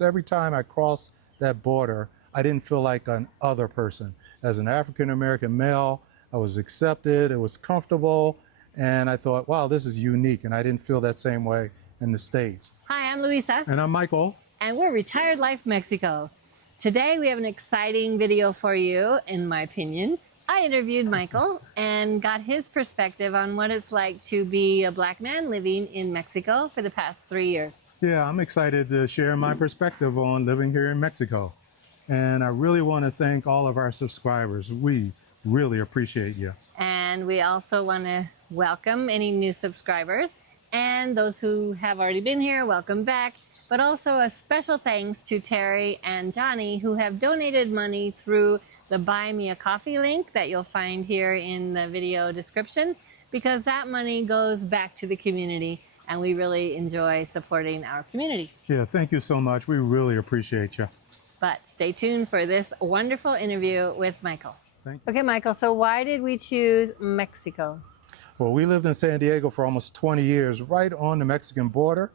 Every time I crossed that border, I didn't feel like an other person. As an African American male, I was accepted, it was comfortable, and I thought, wow, this is unique, and I didn't feel that same way in the States. Hi, I'm Luisa. And I'm Michael. And we're Retired Life Mexico. Today we have an exciting video for you, in my opinion. I interviewed Michael and got his perspective on what it's like to be a black man living in Mexico for the past 3 years. Yeah, I'm excited to share my perspective on living here in Mexico. And I really want to thank all of our subscribers. We really appreciate you. And we also want to welcome any new subscribers, and those who have already been here, welcome back. But also a special thanks to Terry and Johnny, who have donated money through the Buy Me a Coffee link that you'll find here in the video description, because that money goes back to the community, and we really enjoy supporting our community. Yeah, thank you so much. We really appreciate you. But stay tuned for this wonderful interview with Michael. Thank you. Okay, Michael, so why did we choose Mexico? Well, we lived in San Diego for almost 20 years, right on the Mexican border.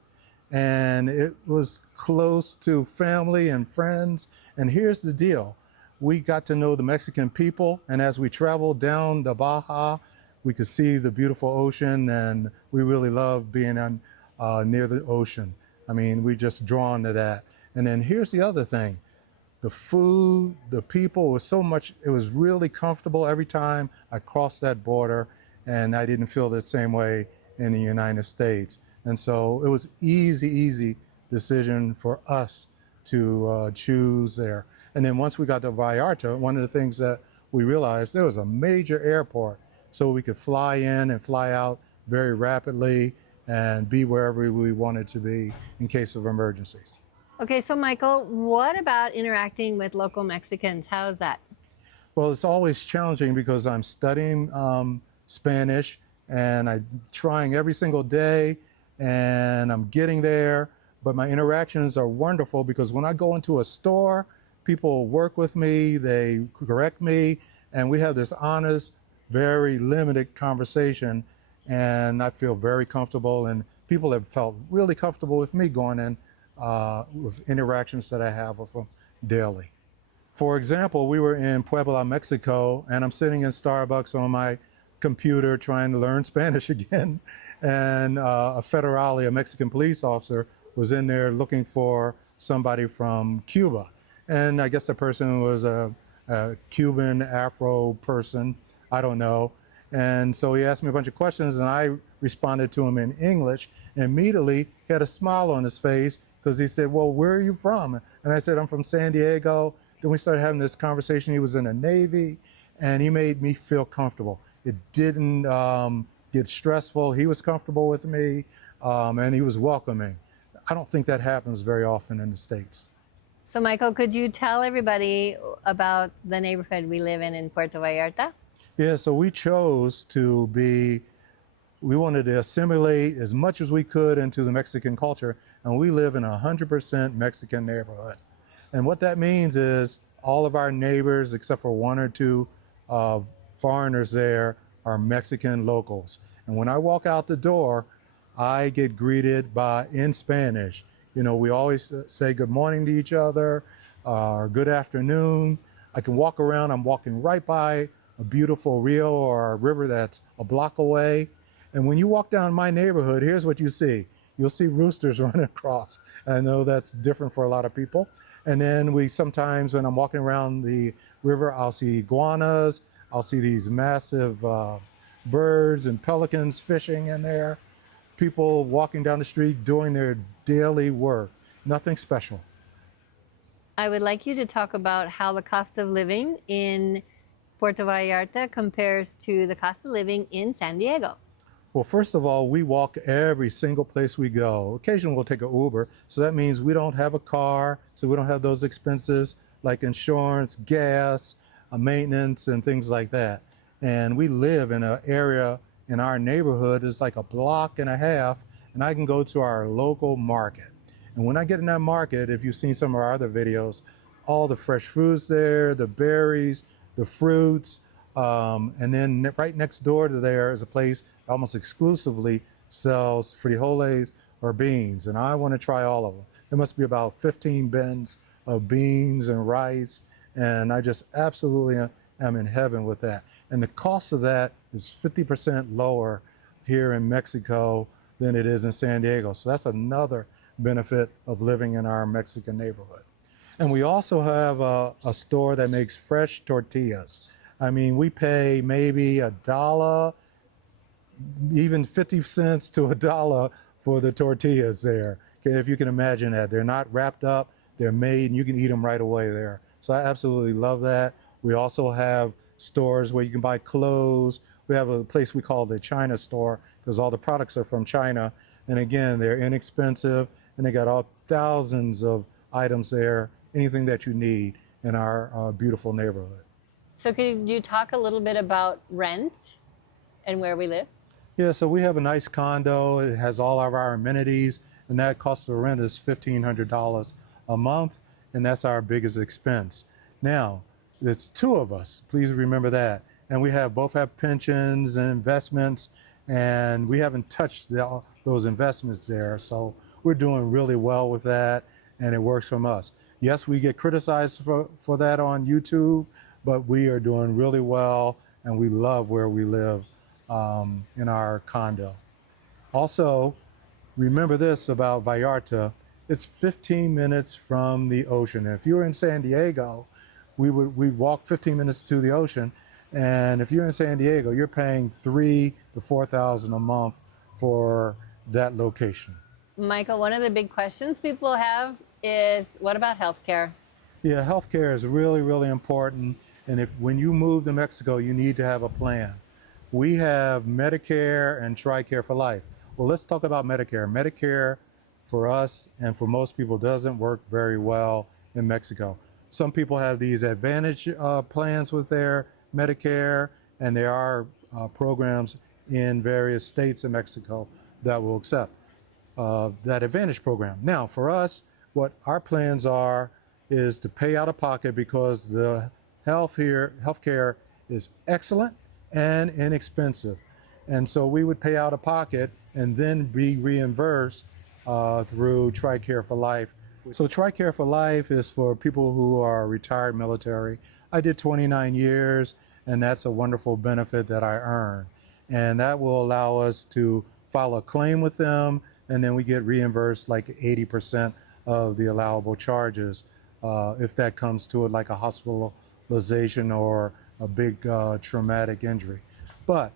And it was close to family and friends. And here's the deal. We got to know the Mexican people. And as we traveled down the Baja, we could see the beautiful ocean. And we really loved being near the ocean. I mean, we just drawn to that. And then here's the other thing. The food, the people was so much, it was really comfortable every time I crossed that border. And I didn't feel the same way in the United States. And so it was easy decision for us to choose there. And then once we got to Vallarta, one of the things that we realized, there was a major airport, so we could fly in and fly out very rapidly and be wherever we wanted to be in case of emergencies. Okay, so Michael, what about interacting with local Mexicans? How's that? Well, it's always challenging because I'm studying Spanish, and I'm trying every single day, and I'm getting there, but my interactions are wonderful because when I go into a store, people work with me, they correct me, and we have this honest, very limited conversation, and I feel very comfortable, and people have felt really comfortable with me going in with interactions that I have with them daily. For example, we were in Puebla, Mexico, and I'm sitting in Starbucks on my computer trying to learn Spanish again, and a federale, a Mexican police officer, was in there looking for somebody from Cuba, and I guess the person was a Cuban Afro person, I don't know, and so he asked me a bunch of questions, and I responded to him in English. And immediately he had a smile on his face because he said, "Well, where are you from?" And I said, "I'm from San Diego." Then we started having this conversation. He was in the Navy, and he made me feel comfortable. It didn't get stressful. He was comfortable with me, and he was welcoming. I don't think that happens very often in the States. So Michael, could you tell everybody about the neighborhood we live in Puerto Vallarta? Yeah, so we chose to we wanted to assimilate as much as we could into the Mexican culture, and we live in a 100% Mexican neighborhood. And what that means is all of our neighbors, except for one or two foreigners there, are Mexican locals. And when I walk out the door, I get greeted in Spanish. You know, we always say good morning to each other, or good afternoon. I can walk around, I'm walking right by a beautiful rio or a river that's a block away. And when you walk down my neighborhood, here's what you see. You'll see roosters running across. I know that's different for a lot of people. And then sometimes when I'm walking around the river, I'll see iguanas, I'll see these massive birds and pelicans fishing in there. People walking down the street doing their daily work. Nothing special. I would like you to talk about how the cost of living in Puerto Vallarta compares to the cost of living in San Diego. Well, first of all, we walk every single place we go. Occasionally we'll take an Uber, so that means we don't have a car, so we don't have those expenses like insurance, gas, maintenance, and things like that. And we live in an area in our neighborhood is like a block and a half, and I can go to our local market. And when I get in that market, if you've seen some of our other videos, all the fresh fruits there, the berries, the fruits, and then right next door to there is a place almost exclusively sells frijoles or beans, and I want to try all of them. There must be about 15 bins of beans and rice, and I just absolutely am in heaven with that. And the cost of that is 50% lower here in Mexico than it is in San Diego. So that's another benefit of living in our Mexican neighborhood. And we also have a store that makes fresh tortillas. I mean, we pay maybe $1, even 50 cents to $1 for the tortillas there. Okay, if you can imagine that. They're not wrapped up, they're made, and you can eat them right away there. So I absolutely love that. We also have stores where you can buy clothes. We have a place we call the China store because all the products are from China. And again, they're inexpensive, and they got all thousands of items there, anything that you need in our beautiful neighborhood. So could you talk a little bit about rent and where we live? Yeah, so we have a nice condo. It has all of our amenities, and that cost of rent is $1,500 a month, and that's our biggest expense. Now, it's two of us. Please remember that. And we both have pensions and investments, and we haven't touched those investments there. So we're doing really well with that, and it works from us. Yes, we get criticized for that on YouTube, but we are doing really well, and we love where we live in our condo. Also, remember this about Vallarta, it's 15 minutes from the ocean. If you were in San Diego, we'd walk 15 minutes to the ocean, and if you're in San Diego, you're paying $3,000 to $4,000 a month for that location. Michael, one of the big questions people have is, what about healthcare? Yeah, healthcare is really, really important, and when you move to Mexico, you need to have a plan. We have Medicare and TRICARE for life. Well, let's talk about Medicare. Medicare for us and for most people doesn't work very well in Mexico. Some people have these advantage plans with their Medicare, and there are programs in various states in Mexico that will accept that advantage program. Now, for us, what our plans are is to pay out of pocket because the healthcare is excellent and inexpensive. And so we would pay out of pocket and then be reimbursed through TRICARE for Life. So TRICARE for Life is for people who are retired military. I did 29 years, and that's a wonderful benefit that I earned. And that will allow us to file a claim with them, and then we get reimbursed like 80% of the allowable charges if that comes to it, like a hospitalization or a big traumatic injury. But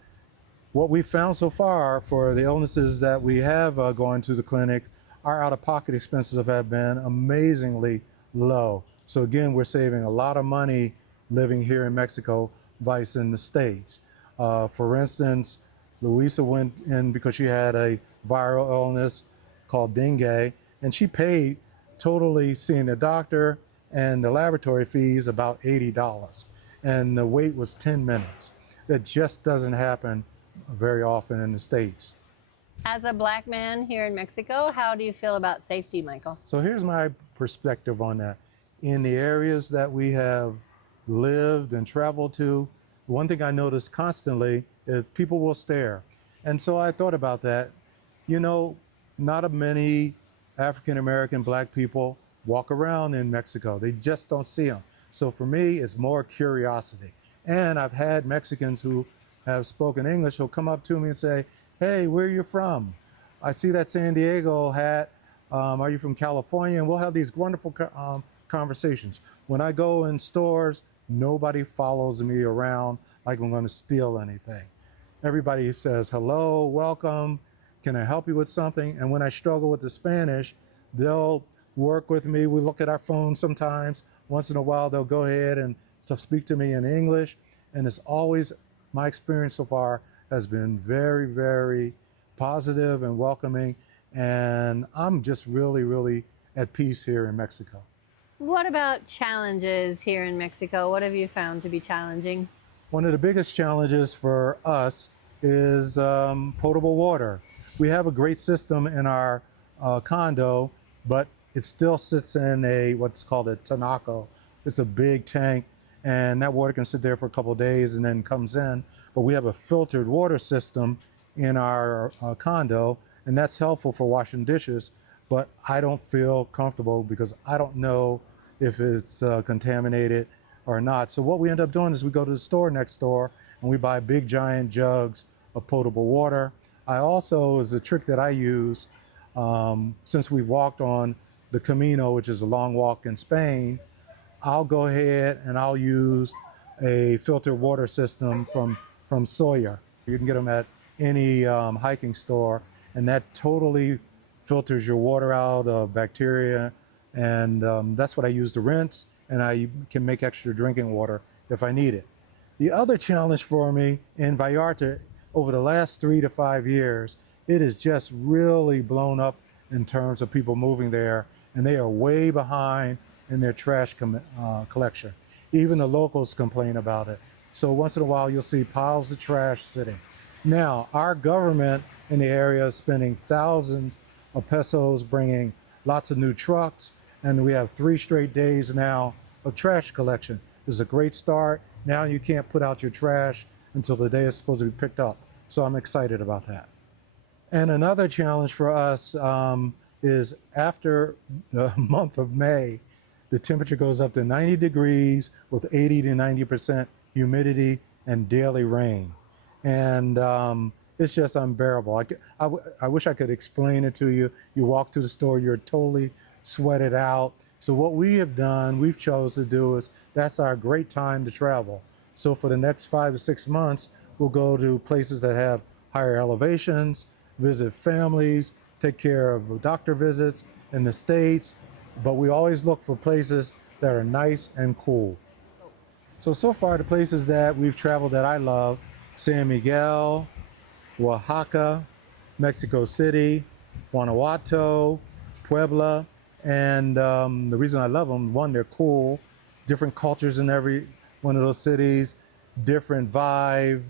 what we found so far for the illnesses that we have going to the clinic, our out-of-pocket expenses have been amazingly low. So again, we're saving a lot of money living here in Mexico, vice in the States. For instance, Luisa went in because she had a viral illness called dengue, and she paid totally seeing the doctor and the laboratory fees about $80. And the wait was 10 minutes. That just doesn't happen very often in the States. As a black man here in Mexico, how do you feel about safety, Michael? So here's my perspective on that. In the areas that we have lived and traveled to, one thing I notice constantly is people will stare. And so I thought about that. You know, not many African American black people walk around in Mexico. They just don't see them. So for me, it's more curiosity. And I've had Mexicans who have spoken English who'll come up to me and say, "Hey, where are you from? I see that San Diego hat. Are you from California?" And we'll have these wonderful conversations. When I go in stores, nobody follows me around like I'm going to steal anything. Everybody says, "Hello, welcome. Can I help you with something?" And when I struggle with the Spanish, they'll work with me. We look at our phones sometimes. Once in a while, they'll go ahead and speak to me in English. And it's always, my experience so far has been very, very positive and welcoming. And I'm just really, really at peace here in Mexico. What about challenges here in Mexico? What have you found to be challenging? One of the biggest challenges for us is potable water. We have a great system in our condo, but it still sits in what's called a tinaco. It's a big tank, and that water can sit there for a couple of days and then comes in. But we have a filtered water system in our condo, and that's helpful for washing dishes. but I don't feel comfortable because I don't know if it's contaminated or not. So what we end up doing is we go to the store next door and we buy big giant jugs of potable water. I also, is a trick that I use, since we've walked on the Camino, which is a long walk in Spain, I'll go ahead and I'll use a filtered water system from Sawyer. You can get them at any hiking store, and that totally filters your water out of bacteria. And that's what I use to rinse, and I can make extra drinking water if I need it. The other challenge for me in Vallarta over the last 3 to 5 years, it is just really blown up in terms of people moving there, and they are way behind in their trash collection. Even the locals complain about it. So once in a while, you'll see piles of trash sitting. Now, our government in the area is spending thousands of pesos, bringing lots of new trucks, and we have 3 straight days now of trash collection. This is a great start. Now you can't put out your trash until the day it's supposed to be picked up. So I'm excited about that. And another challenge for us is after the month of May, the temperature goes up to 90 degrees with 80 to 90% humidity and daily rain. And it's just unbearable. I wish I could explain it to you. You walk to the store, you're totally sweated out. So what we have done, we've chosen to do is that's our great time to travel. So for the next 5 to 6 months, we'll go to places that have higher elevations, visit families, take care of doctor visits in the States, but we always look for places that are nice and cool. So far the places that we've traveled that I love: San Miguel, Oaxaca, Mexico City, Guanajuato, Puebla. And the reason I love them, one, they're cool, different cultures in every one of those cities, different vibe.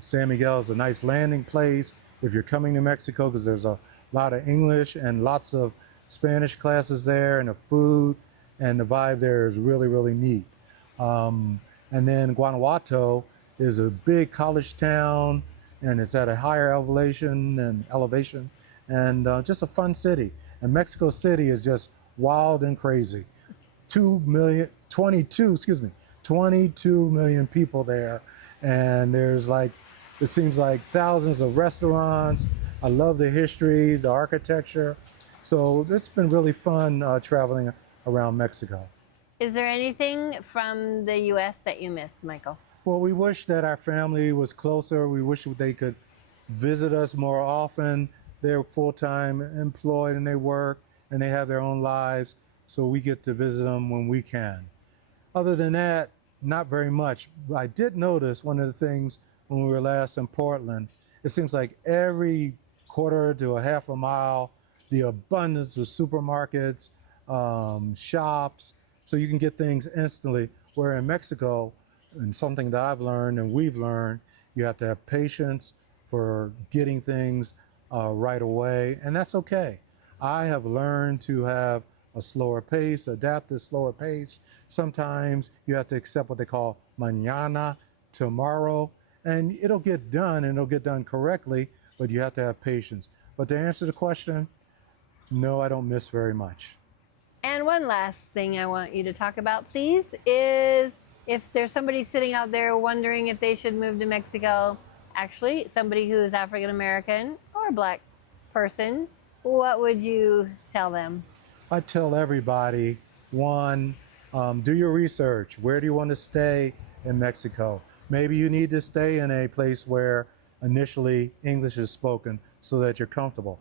San Miguel is a nice landing place if you're coming to Mexico, because there's a lot of English and lots of Spanish classes there, and the food and the vibe there is really, really neat. And then Guanajuato is a big college town, and it's at a higher elevation and just a fun city. And Mexico City is just wild and crazy. 22 million people there. And there's like, it seems like thousands of restaurants. I love the history, the architecture. So it's been really fun traveling around Mexico. Is there anything from the U.S. that you miss, Michael? Well, we wish that our family was closer. We wish they could visit us more often. They're full-time employed and they work and they have their own lives, so we get to visit them when we can. Other than that, not very much. I did notice one of the things when we were last in Portland, it seems like every quarter to a half a mile, the abundance of supermarkets, shops, so you can get things instantly. Where in Mexico, and something that I've learned and we've learned, you have to have patience for getting things right away, and that's okay. I have learned to have a slower pace, adapt to a slower pace. Sometimes you have to accept what they call mañana, tomorrow, and it'll get done, and it'll get done correctly, but you have to have patience. But to answer the question, no, I don't miss very much. And one last thing I want you to talk about, please, is if there's somebody sitting out there wondering if they should move to Mexico, actually somebody who is African American or a Black person, what would you tell them? I tell everybody, one, do your research. Where do you want to stay in Mexico? Maybe you need to stay in a place where initially English is spoken so that you're comfortable.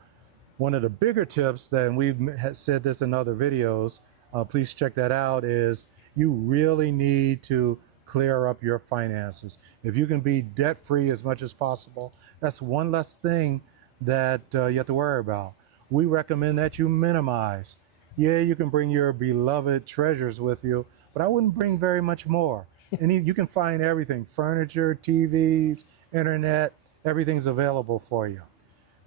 One of the bigger tips, and we've said this in other videos, please check that out, is you really need to clear up your finances. If you can be debt-free as much as possible, that's one less thing that you have to worry about. We recommend that you minimize. Yeah, you can bring your beloved treasures with you, but I wouldn't bring very much more. And you can find everything: furniture, TVs, internet, everything's available for you.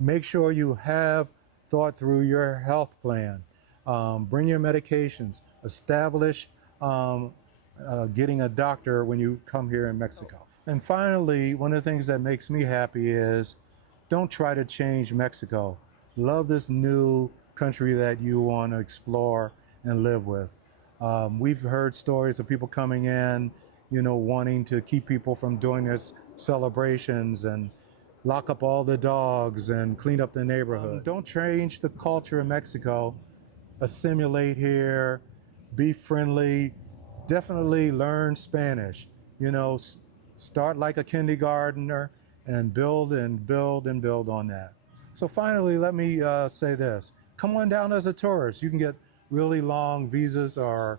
Make sure you have thought through your health plan. Bring your medications. Establish getting a doctor when you come here in Mexico. And finally, one of the things that makes me happy is don't try to change Mexico. Love this new country that you want to explore and live with. We've heard stories of people coming in, wanting to keep people from doing their celebrations and lock up all the dogs and clean up the neighborhood. Don't change the culture of Mexico. Assimilate here, be friendly, definitely learn Spanish. Start like a kindergartner and build and build and build on that. So finally, let me say this. Come on down as a tourist. You can get really long visas or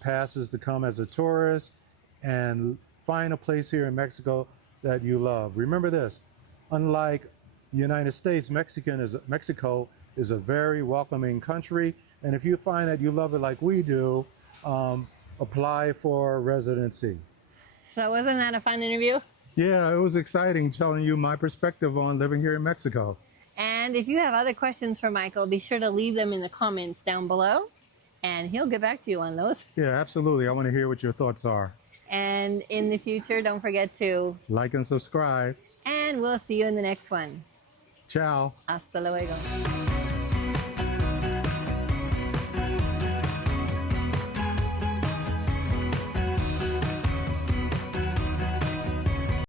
passes to come as a tourist and find a place here in Mexico that you love. Remember this, unlike the United States, Mexico is a very welcoming country. And if you find that you love it like we do, apply for residency. So wasn't that a fun interview? Yeah, it was exciting telling you my perspective on living here in Mexico. And if you have other questions for Michael, be sure to leave them in the comments down below, and he'll get back to you on those. Yeah, absolutely. I want to hear what your thoughts are. And in the future, don't forget to like and subscribe. And we'll see you in the next one. Ciao. Hasta luego.